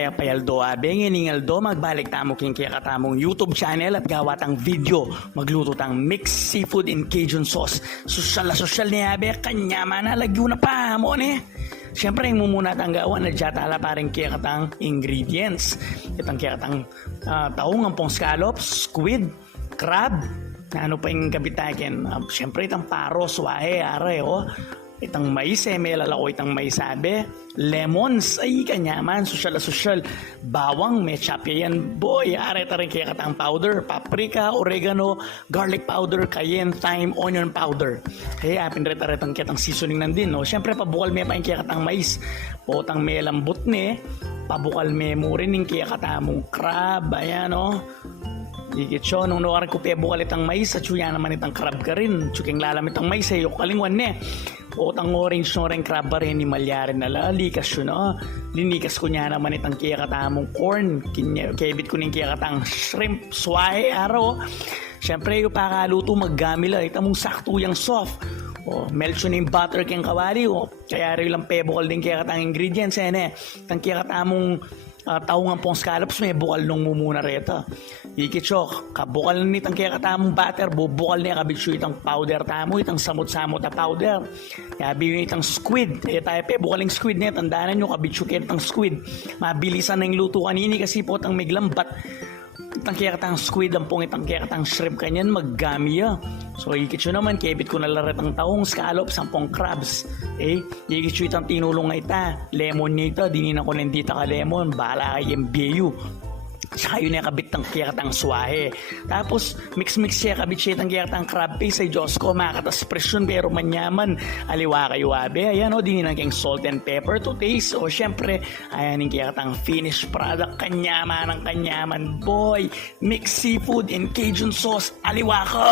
kaya payaldo abeng iningaldo magbalik tamo king kaya katamong YouTube channel at gawa tang video magluto tang mixed seafood in Cajun sauce. Sosyal niya abe kanya man lagyo na pa mo ne. Siyempre yung mumuna tang gawa na jatala paring kaya katang ingredients. Itang kaya katang taong ang pong scallops, squid, crab, na ano pa yung kabitakin. Siyempre itang paros, wahe, are, itang mais, may lalako itang mais sabi, lemons, ay kanyaman, sosyal, bawang, may chapya yan, boy, are rin kaya katang powder, paprika, oregano, garlic powder, cayenne, thyme, onion powder. Kaya apin rin ang kitang seasoning nandin, no? Siyempre, pabukal may pa yung kaya katang mais, potang may lambot ne, pabukal may mo rin yung kaya katamong crab, ayan, no? Ikit siya, nung nawaran ko bukal itang mais, at suya naman itang crab ka rin. Tsuking lalamit ang mais, yung kalingwan ne. O tang orange no rin crab rin, ni malyarin na likas yun, no? Linikas ko niya naman itang kaya katamong corn. Kebit ko ning kaya katang shrimp, swahe, araw. Siyempre, yung pakaluto maggamila, itang mong sakto yung soft. Melt yun yung butter kayang kawali, kaya rin lang bukal din kaya katang ingredients, itang kaya katamong taong ang pong scallops may bukal nung mumuna rito. Ikichok, kabukal nitang kaya katamong butter, bubukal niya kabitsyo itang powder tamo, itang samot-samot na powder. Yabi yung itang squid, tayo bukaling squid niya, tandaanan nyo kabitsyo kaya itang squid. Mabilisan na yung luto kanini kasi po itang miglambat. Itang kaya katang squid, ang pong itang kaya katang shrimp kanyan, maggami ya. So, ikitsyo naman, kebit ko na larat ang taong scallops, ang pong crabs. Ikitsyo itang tinulong nga ita. Lemon niya ito, dininan ko lang dito ka lemon. Bahala kay MBU. Saka yun yung kabit ng kaya katang swahe. Tapos, mix siya, kabit siya itang kaya katang crab paste. Ay, Diyos ko, makatas presyon, pero manyaman. Aliwa kayo, abe. Ayan, dininan kayong salt and pepper to taste. O, syempre, ayan yung kaya katang finished product. Kanyaman, boy. Mixed seafood in Cajun sauce. Aliwa ko!